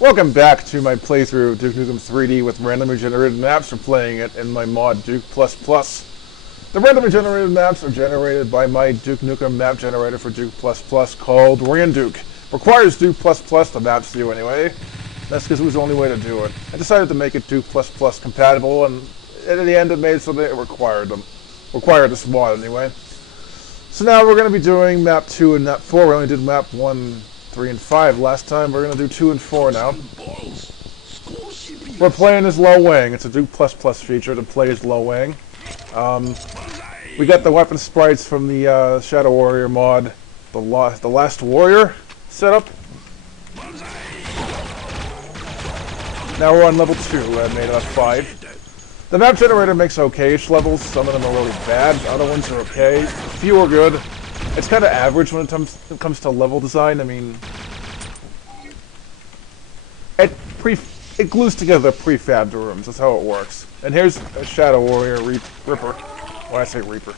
Welcome back to my playthrough of Duke Nukem 3D with randomly generated maps. We're playing it in my mod Duke++. The randomly generated maps are generated by my Duke Nukem map generator for Duke++ called Randuke. Requires Duke++, the maps do anyway. That's because it was the only way to do it. I decided to make it Duke++ compatible, and in the end it made it so that it required them. Required this mod anyway. So now we're going to be doing map 2 and map 4. We only did map 1, 3, and 5 last time. We're going to do 2 and 4 now. We're playing as Lo Wang. It's a Duke++ feature to play as Lo Wang. We got the weapon sprites from the Shadow Warrior mod, the Last Warrior setup. Now we're on level 2. I made it up 5. The map generator makes okay-ish levels. Some of them are really bad. Other ones are okay. A few are good. It's kind of average when it comes to level design. I mean, it glues together prefabbed rooms. That's how it works. And here's a Shadow Warrior Ripper. Why I say Reaper.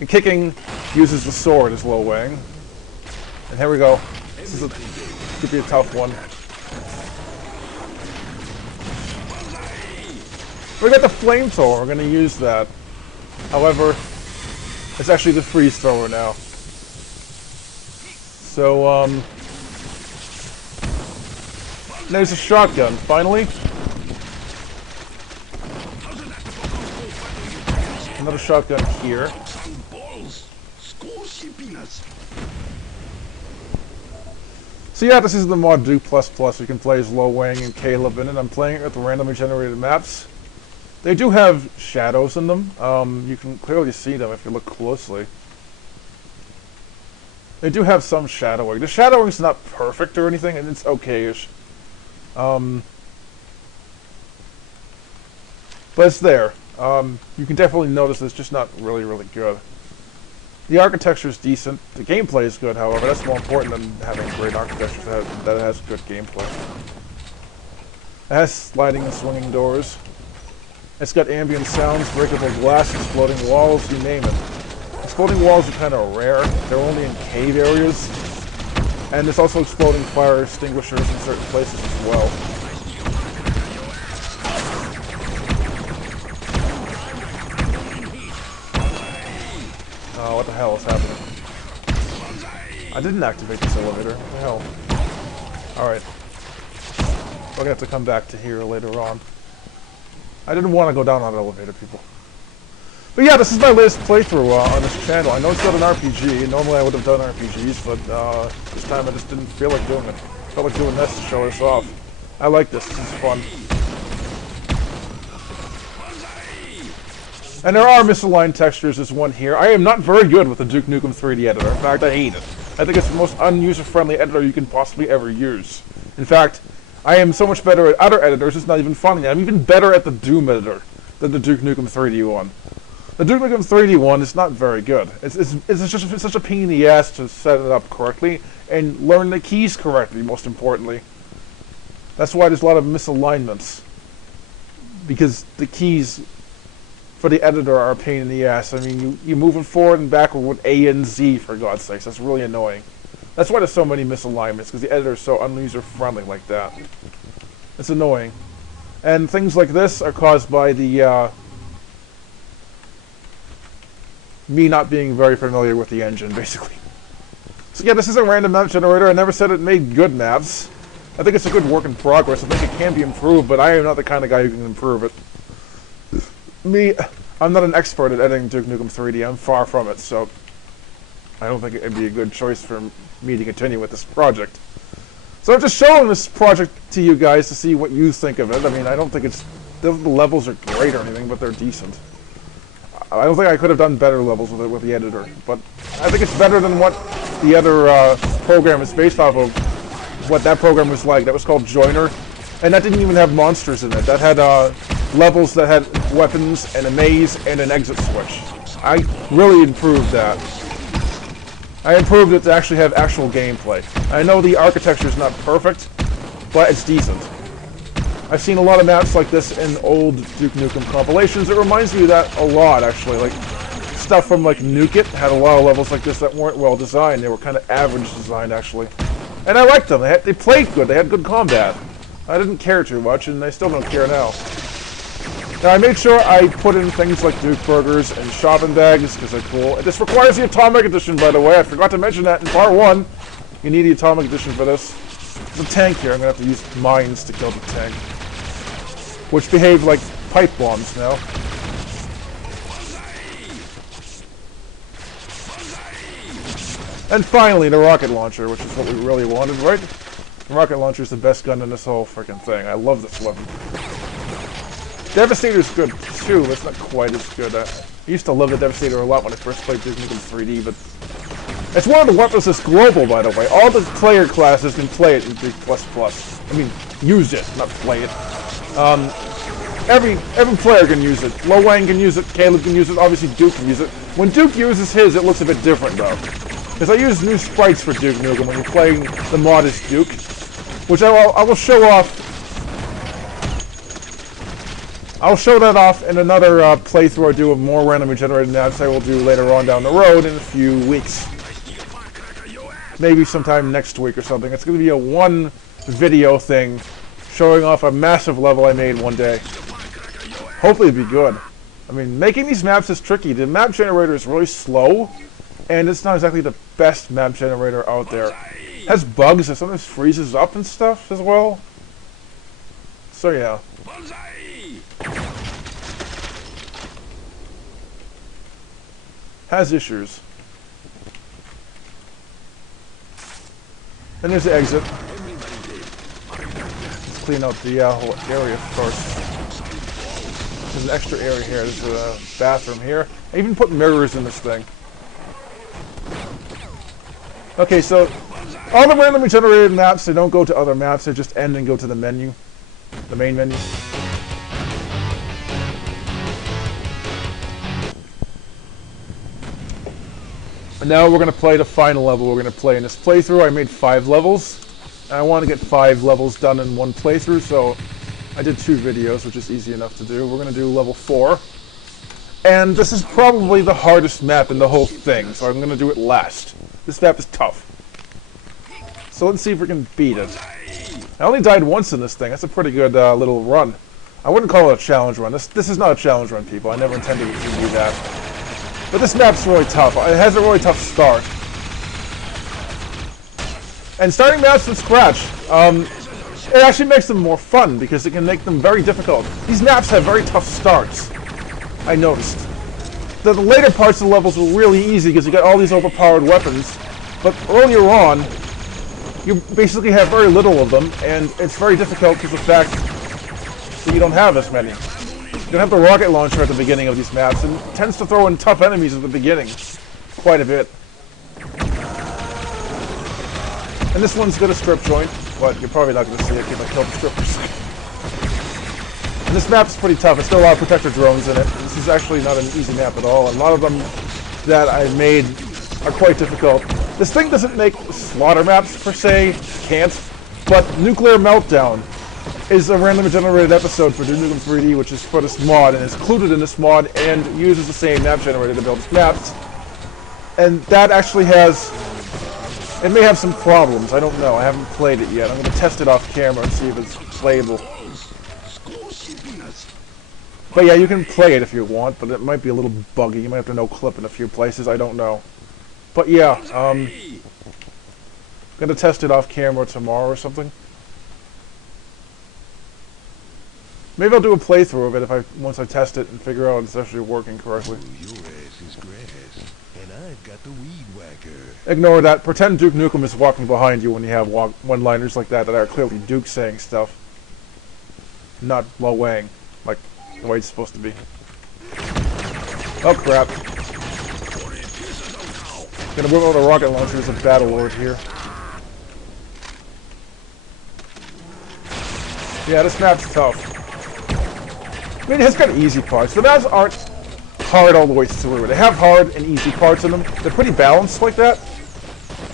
And kicking uses the sword as Lo Wang. And here we go. This could be a tough one. We got the flamethrower. We're going to use that. However, it's actually the freeze thrower now. So, there's a shotgun, finally. Another shotgun here. So yeah, this is the mod Duke++. You can play as Lo Wang and Caleb in it. I'm playing it with the randomly generated maps. They do have shadows in them. You can clearly see them if you look closely. They do have some shadowing. The shadowing's not perfect or anything, and it's okay-ish. But it's there. You can definitely notice it's just not really, really good. The architecture is decent. The gameplay is good, however. That's more important than having great architecture that it has good gameplay. It has sliding and swinging doors. It's got ambient sounds, breakable glass, exploding walls, you name it. Exploding walls are kind of rare. They're only in cave areas. And there's also exploding fire extinguishers in certain places as well. Oh, what the hell is happening? I didn't activate this elevator. What the hell? Alright. We're gonna have to come back to here later on. I didn't want to go down on an elevator, people. But yeah, this is my latest playthrough on this channel. I know it's not an RPG. Normally I would have done RPGs, but this time I just didn't feel like doing it. I felt like doing this to show this off. I like this. This is fun. And there are misaligned textures. There's one here. I am not very good with the Duke Nukem 3D editor. In fact, I hate it. I think it's the most unuser-friendly editor you can possibly ever use. In fact, I am so much better at other editors, it's not even funny. I'm even better at the Doom editor than the Duke Nukem 3D one. The Duke Nukem 3D one is not very good. It's such a pain in the ass to set it up correctly and learn the keys correctly, most importantly. That's why there's a lot of misalignments. Because the keys for the editor are a pain in the ass. I mean, you're moving forward and backward with A and Z, for God's sakes. That's really annoying. That's why there's so many misalignments, because the editor is so unuser-friendly like that. It's annoying. And things like this are caused by the, me not being very familiar with the engine, basically. So yeah, this is a random map generator. I never said it made good maps. I think it's a good work in progress. I think it can be improved, but I am not the kind of guy who can improve it. I'm not an expert at editing Duke Nukem 3D. I'm far from it, so I don't think it'd be a good choice for me to continue with this project. So I'm just showing this project to you guys to see what you think of it. I mean, I don't think the levels are great or anything, but they're decent. I don't think I could have done better levels with it with the editor, but I think it's better than what the other program is based off of, what that program was like. That was called Joiner, and that didn't even have monsters in it. That had levels that had weapons and a maze and an exit switch. I really improved that. I improved it to actually have actual gameplay. I know the architecture is not perfect, but it's decent. I've seen a lot of maps like this in old Duke Nukem compilations. It reminds me of that a lot, actually. Like, stuff from like Nuke It had a lot of levels like this that weren't well designed. They were kind of average designed, actually. And I liked them. They played good. They had good combat. I didn't care too much, and I still don't care now. Now, I made sure I put in things like Duke Burgers and shopping bags, because they're cool. This requires the Atomic Edition, by the way. I forgot to mention that in Part 1. You need the Atomic Edition for this. There's a tank here. I'm going to have to use mines to kill the tank. Which behave like pipe bombs now. And finally, the rocket launcher, which is what we really wanted, right? The rocket launcher is the best gun in this whole freaking thing. I love this weapon. Devastator's good, too, but it's not quite as good. I used to love the Devastator a lot when I first played Duke Nukem 3D, but... It's one of the weapons that's global, by the way. All the player classes can play it in Duke++. I mean, use it, not play it. Every player can use it. Lo Wang can use it, Caleb can use it, obviously Duke can use it. When Duke uses his, it looks a bit different, though. Because I use new sprites for Duke Nukem when you're playing the mod as Duke, which I will show off. I'll show that off in another playthrough I do of more randomly generated maps I will do later on down the road in a few weeks. Maybe sometime next week or something. It's going to be a one video thing showing off a massive level I made one day. Hopefully it'll be good. I mean, making these maps is tricky. The map generator is really slow. And it's not exactly the best map generator out there. It has bugs that sometimes freezes up and stuff as well. So yeah. Has issues. And there's the exit. Let's clean out the whole area first. There's an extra area here. There's a bathroom here. I even put mirrors in this thing. Okay, so all the randomly generated maps, they don't go to other maps, they just end and go to the menu, the main menu. And now we're going to play the final level we're going to play in this playthrough. I made 5 levels, and I want to get 5 levels done in one playthrough, so I did 2 videos, which is easy enough to do. We're going to do level 4. And this is probably the hardest map in the whole thing, so I'm going to do it last. This map is tough. So let's see if we can beat it. I only died once in this thing. That's a pretty good little run. I wouldn't call it a challenge run. This is not a challenge run, people. I never intended to do that. But this map's really tough. It has a really tough start. And starting maps from scratch, it actually makes them more fun because it can make them very difficult. These maps have very tough starts, I noticed. The later parts of the levels were really easy because you got all these overpowered weapons, but earlier on, you basically have very little of them, and it's very difficult because of the fact that you don't have as many. You don't have the rocket launcher at the beginning of these maps, and it tends to throw in tough enemies at the beginning, quite a bit. And this one's got a strip joint, but you're probably not going to see it because I killed the strippers. And this map's pretty tough. It's got a lot of protector drones in it. This is actually not an easy map at all. A lot of them that I made are quite difficult. This thing doesn't make slaughter maps per se, can't, but Nuclear Meltdown is a randomly generated episode for Duke Nukem 3D, which is for this mod, and is included in this mod, and uses the same map generator to build its maps. And that actually has... It may have some problems, I don't know, I haven't played it yet. I'm going to test it off camera and see if it's playable. But yeah, you can play it if you want, but it might be a little buggy. You might have to no-clip in a few places, I don't know. But yeah, I'm going to test it off camera tomorrow or something. Maybe I'll do a playthrough of it once I test it and figure out it's actually working correctly. Your ass is grass, and I've got the weed whacker. Ignore that. Pretend Duke Nukem is walking behind you when you have one-liners like that are clearly Duke saying stuff. Not Lo Wang, like the way it's supposed to be. Oh crap. Gonna whip out a rocket launcher as a battle lord here. Yeah, this map's tough. I mean, it's got easy parts. The maps aren't hard all the way through. They have hard and easy parts in them. They're pretty balanced like that.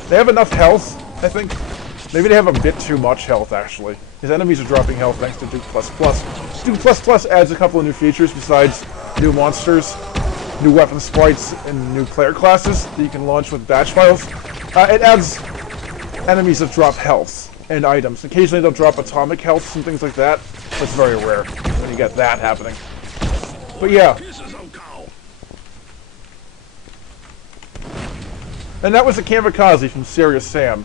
They have enough health, I think. Maybe they have a bit too much health, actually. His enemies are dropping health thanks to Duke++. Duke++ adds a couple of new features besides new monsters, new weapon sprites, and new player classes that you can launch with batch files. It adds enemies that drop health and items. Occasionally they'll drop atomic health and things like that. That's very rare when you get that happening. But yeah. And that was a Kamikaze from Serious Sam.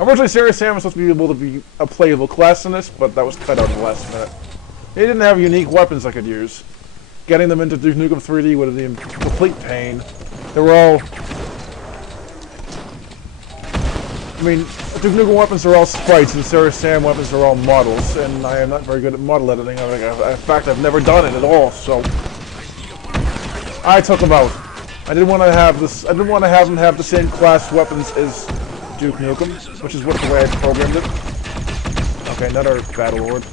Originally, Serious Sam was supposed to be able to be a playable class in this, but that was cut out at the last minute. They didn't have unique weapons I could use. Getting them into Duke Nukem 3D would have been complete pain. They were all... I mean, Duke Nukem weapons are all sprites, and Serious Sam weapons are all models, and I am not very good at model editing. In fact, I've never done it at all, so... I took them out. I didn't want to have this. I didn't want to have them have the same class weapons as Duke Nukem, which is what the way I programmed it. Okay, another Battle Lord.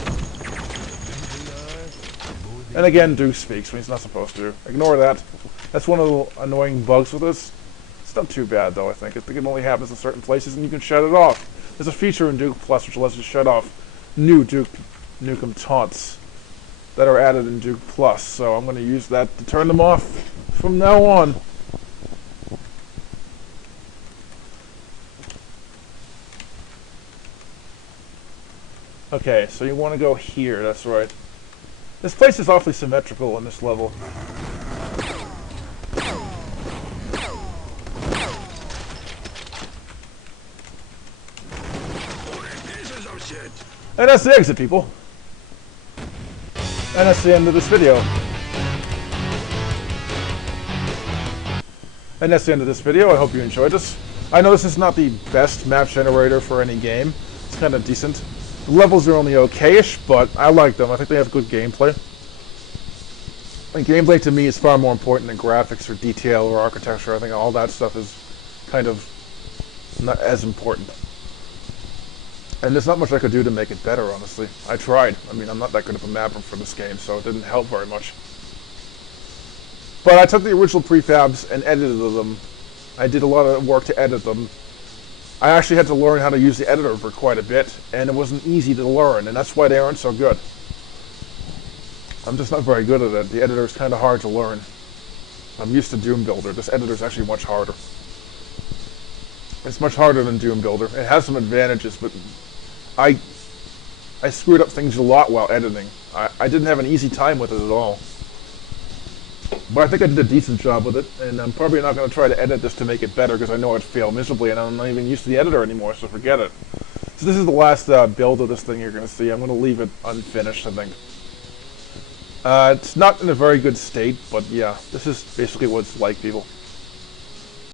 And again, Duke speaks when he's not supposed to. Ignore that. That's one of the annoying bugs with this. It's not too bad though. I think it only happens in certain places, and you can shut it off. There's a feature in Duke Plus which allows you to shut off new Duke Nukem taunts that are added in Duke Plus. So I'm going to use that to turn them off from now on. Okay, so you want to go here, that's right. This place is awfully symmetrical in this level. And that's the exit, people. And that's the end of this video. And that's the end of this video. I hope you enjoyed this. I know this is not the best map generator for any game. It's kind of decent. The levels are only okay-ish, but I like them. I think they have good gameplay. And gameplay to me is far more important than graphics or detail or architecture. I think all that stuff is kind of not as important. And there's not much I could do to make it better, honestly. I tried. I mean, I'm not that good of a mapper for this game, so it didn't help very much. But I took the original prefabs and edited them. I did a lot of work to edit them. I actually had to learn how to use the editor for quite a bit, and it wasn't easy to learn, and that's why they aren't so good. I'm just not very good at it. The editor is kind of hard to learn. I'm used to Doom Builder. This editor is actually much harder. It's much harder than Doom Builder. It has some advantages, but I screwed up things a lot while editing. I didn't have an easy time with it at all. But I think I did a decent job with it, and I'm probably not going to try to edit this to make it better because I know I'd fail miserably, and I'm not even used to the editor anymore, so forget it. So this is the last build of this thing you're going to see. I'm going to leave it unfinished, I think. It's not in a very good state, but yeah, this is basically what it's like, people.